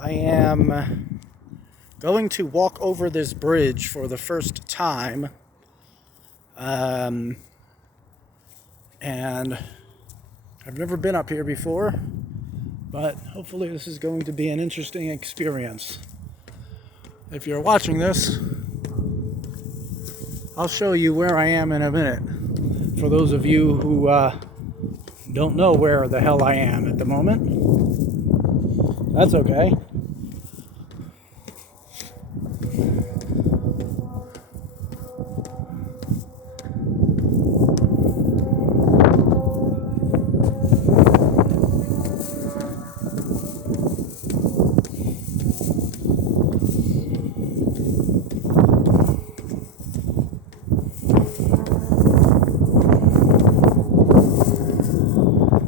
I am going to walk over this bridge for the first time. And I've never been up here before, but hopefully this is going to be an interesting experience. If you're watching this, I'll show you where I am in a minute. For those of you who don't know where the hell I am at the moment, that's okay.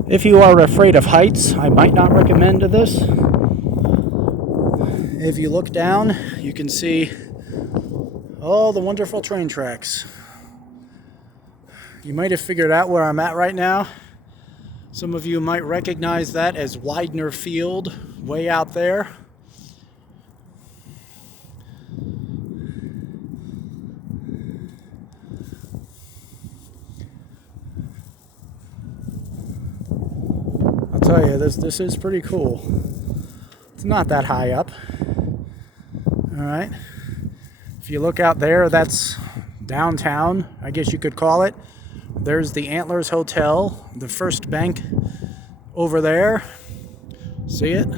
If you are afraid of heights, I might not recommend this. If you look down, you can see all the wonderful train tracks. You might have figured out where I'm at right now. Some of you might recognize that as Widener Field, way out there. I'll tell you, this is pretty cool. It's not that high up. All right. If you look out there, that's downtown, I guess you could call it. There's the Antlers Hotel, the First Bank over there. See it?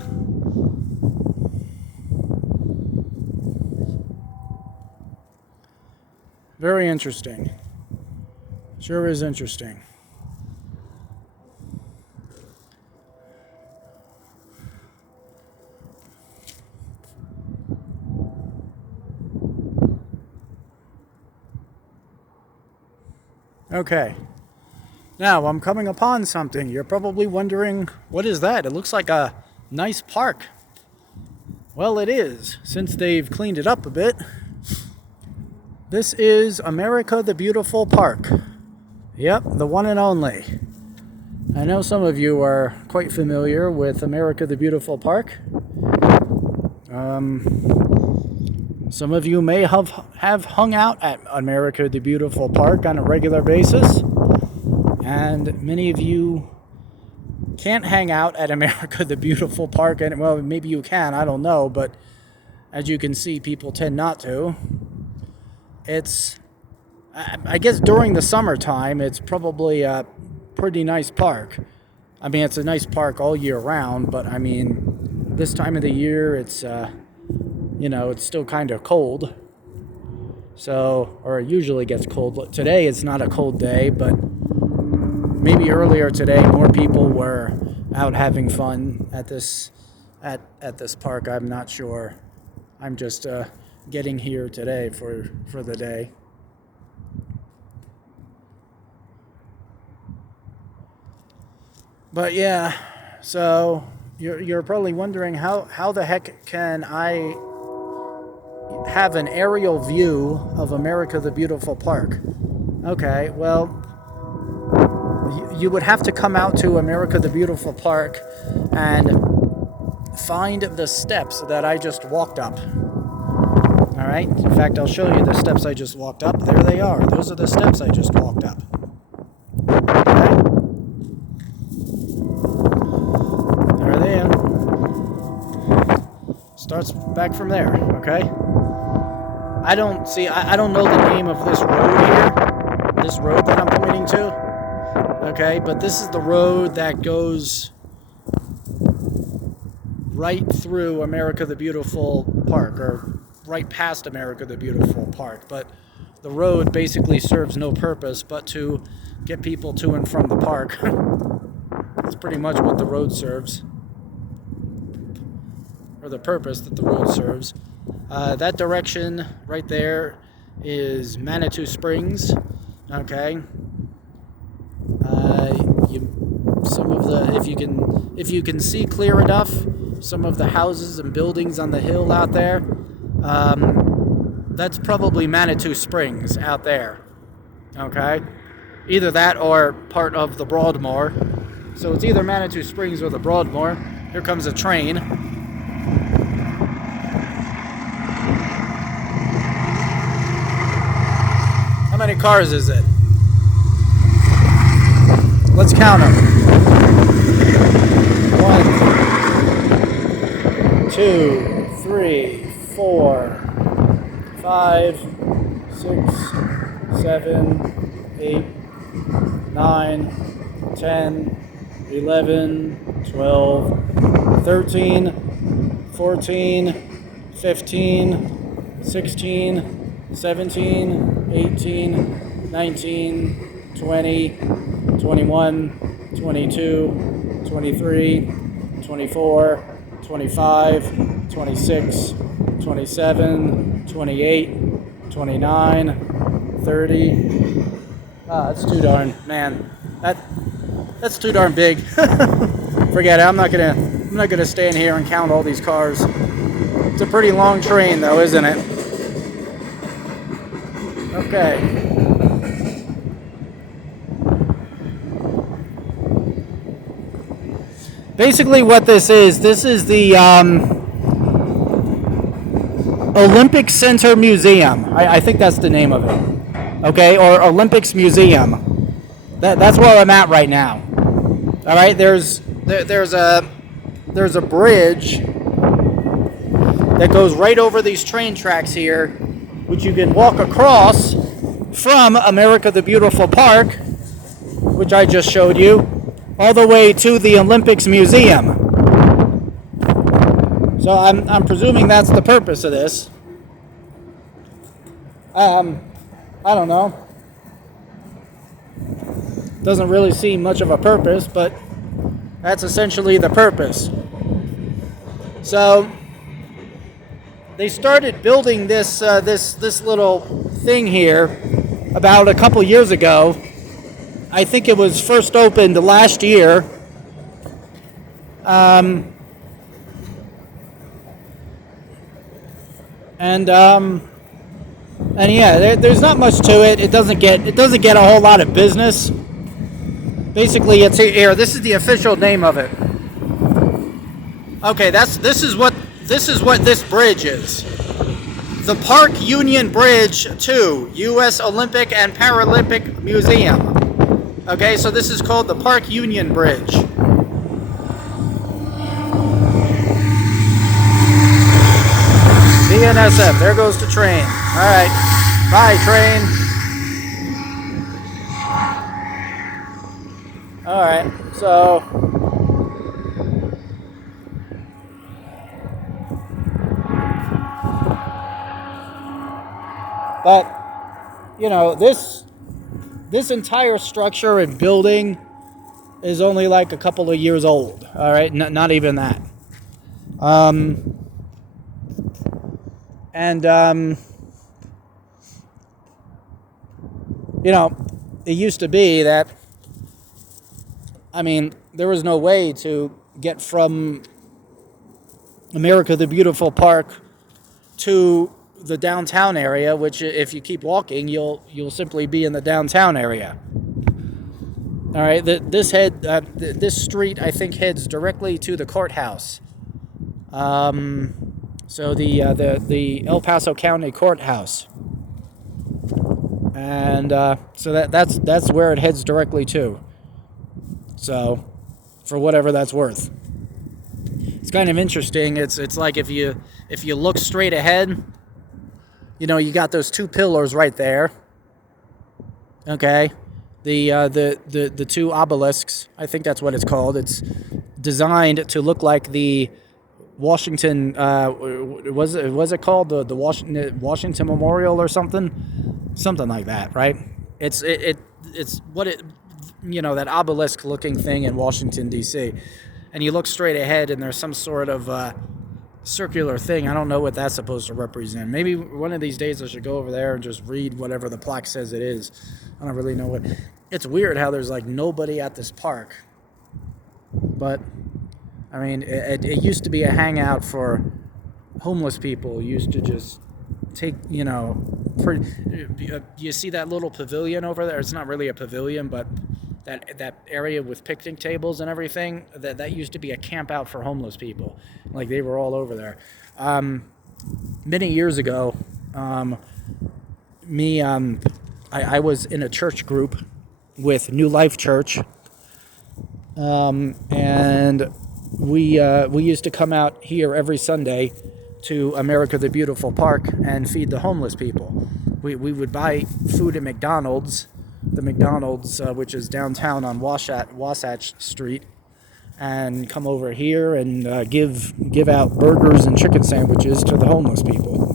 Very interesting. Sure is interesting. Okay, now I'm coming upon something. You're probably wondering, what is that? It looks like a nice park. Well, it is, since they've cleaned it up a bit. This is America the Beautiful Park. Yep, the one and only. I know some of you are quite familiar with America the Beautiful Park. Some of you may have hung out at America the Beautiful Park on a regular basis, and many of you can't hang out at America the Beautiful Park, and well, maybe you can, I don't know, but as you can see, people tend not to. It's, I guess during the summertime, it's probably a pretty nice park. I mean, it's a nice park all year round, but I mean, this time of the year, it's it's still kind of cold. So, or it usually gets cold. Today it's not a cold day, but maybe earlier today more people were out having fun at this park. I'm not sure. I'm just getting here today for the day. But yeah, so you're probably wondering how the heck can I have an aerial view of America the Beautiful Park? Okay, well, you would have to come out to America the Beautiful Park and find the steps that I just walked up. All right, in fact, I'll show you the steps I just walked up. There they are. Those are the steps I just walked up. Okay. There they are. Starts back from there, okay? I don't know the name of this road here, this road that I'm pointing to, okay? But this is the road that goes right through America the Beautiful Park, or right past America the Beautiful Park. But the road basically serves no purpose but to get people to and from the park. That's pretty much what the road serves, or the purpose that the road serves. That direction right there is Manitou Springs. Okay. If you can see clear enough, some of the houses and buildings on the hill out there, that's probably Manitou Springs out there. Okay. Either that or part of the Broadmoor. So it's either Manitou Springs or the Broadmoor. Here comes a train. many cars is it? Let's count them. 1, 2, 3, 4, 5, 6, 7, 8, 9, 10, 11, 12, 13, 14, 15, 16, 17, 18, 19, 20, 21, 22, 23, 24, 25, 26, 27, 28, 29, 30. That's too darn, man. That's too darn big. Forget it. I'm not gonna stay in here and count all these cars. It's a pretty long train, though, isn't it? Okay. Basically, what this is the Olympic Center Museum. I think that's the name of it. Okay, or Olympics Museum. That's where I'm at right now. All right, there's a bridge that goes right over these train tracks here, which you can walk across from America the Beautiful Park, which I just showed you, all the way to the Olympics Museum. So I'm presuming that's the purpose of this. I don't know. Doesn't really seem much of a purpose, but that's essentially the purpose. So they started building this little thing here about a couple years ago. I think it was first opened last year. And yeah, there's not much to it. It doesn't get a whole lot of business. Basically, it's here. This is the official name of it. Okay, this is what this bridge is. The Park Union Bridge to U.S. Olympic and Paralympic Museum. Okay, so this is called the Park Union Bridge. BNSF, there goes the train. All right, bye train. All right, so but you know, this entire structure and building is only like a couple of years old. All right, not even that. You know, it used to be that, I mean, there was no way to get from America the Beautiful Park to the downtown area, which if you keep walking, you'll simply be in the downtown area. All right, this street, I think, heads directly to the courthouse. So the El Paso County Courthouse, and so that's where it heads directly to. So, for whatever that's worth, it's kind of interesting. It's like if you look straight ahead, you know, you got those two pillars right there. Okay, the two obelisks. I think that's what it's called. It's designed to look like the Washington, was it called the Washington Memorial or something like that, right? It's what it, you know, that obelisk looking thing in Washington D.C. And you look straight ahead and there's some sort of circular thing. I don't know what that's supposed to represent. Maybe one of these days I should go over there and just read whatever the plaque says it is. I don't really know what. It's weird how there's like nobody at this park, but I mean, it used to be a hangout for homeless people. Used to just take, you know, you see that little pavilion over there? It's not really a pavilion, but that area with picnic tables and everything, that used to be a camp out for homeless people. Like, they were all over there. Many years ago, me I was in a church group with New Life Church, and we used to come out here every Sunday to America the Beautiful Park and feed the homeless people. We would buy food at McDonald's, which is downtown on Wasatch Street, and come over here and give out burgers and chicken sandwiches to the homeless people.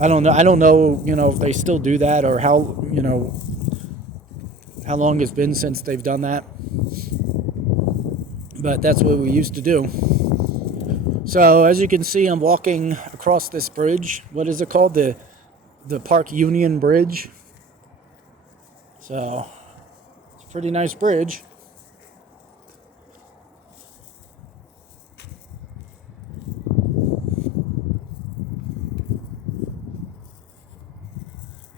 I don't know, if they still do that or how long it's been since they've done that. But that's what we used to do. So as you can see, I'm walking across this bridge. What is it called? The Park Union Bridge. So it's a pretty nice bridge.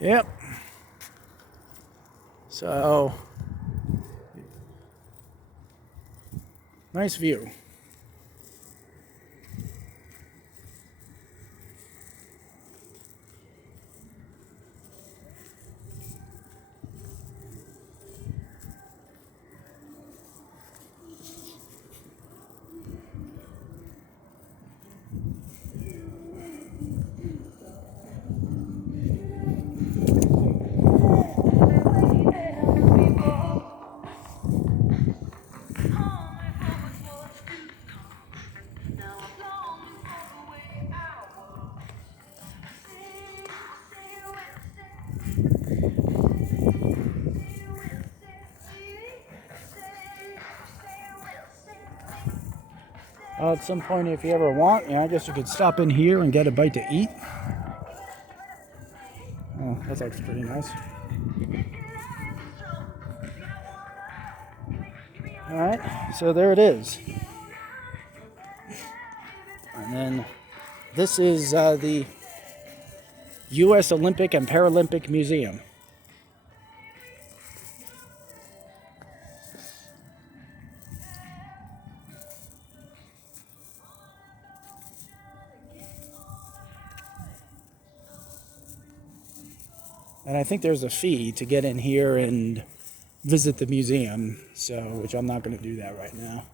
Yep. So nice view. At some point, if you ever want, I guess you could stop in here and get a bite to eat. Oh, that looks pretty nice. All right, so there it is. And then this is the U.S. Olympic and Paralympic Museum. And I think there's a fee to get in here and visit the museum, which I'm not going to do that right now.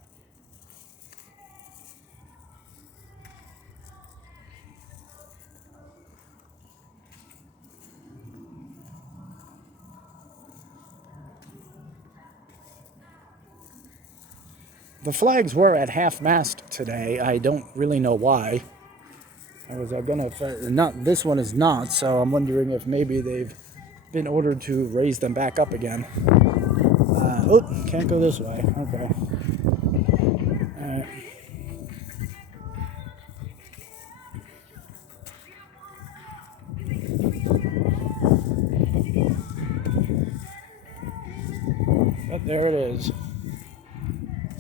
The flags were at half-mast today. I don't really know why. This one is not, so I'm wondering if maybe they've been ordered to raise them back up again. Can't go this way. Okay. All right. But there it is.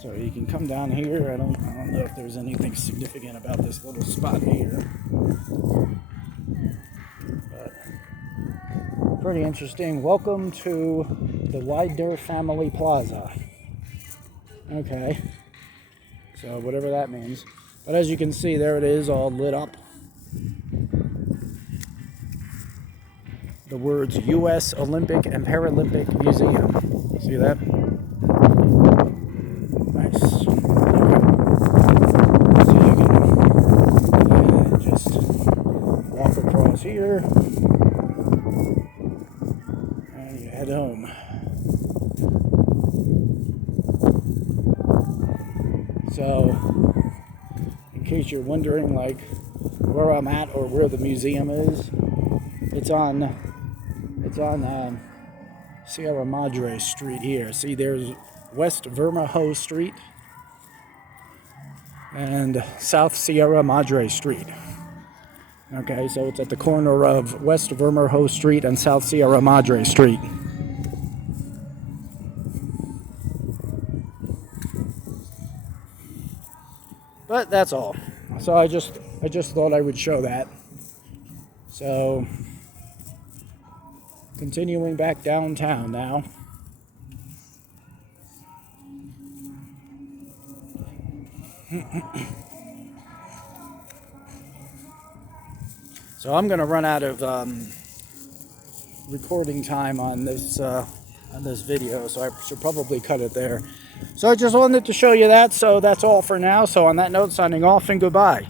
So you can come down here. I don't know if there's anything significant about this little spot here. But pretty interesting. Welcome to the Widener Family Plaza. Okay. So whatever that means. But as you can see, there it is, all lit up. The words U.S. Olympic and Paralympic Museum. See that? Nice. So you can just walk across here and you head home. So, in case you're wondering where I'm at or where the museum is, it's on Sierra Madre Street here. See, there's West Vermejo Street and South Sierra Madre Street. Okay, so it's at the corner of West Vermejo Street and South Sierra Madre Street. But that's all. So I just thought I would show that. So continuing back downtown now. So I'm going to run out of recording time on this video, so I should probably cut it there. So I just wanted to show you that, so that's all for now. So on that note, signing off and goodbye.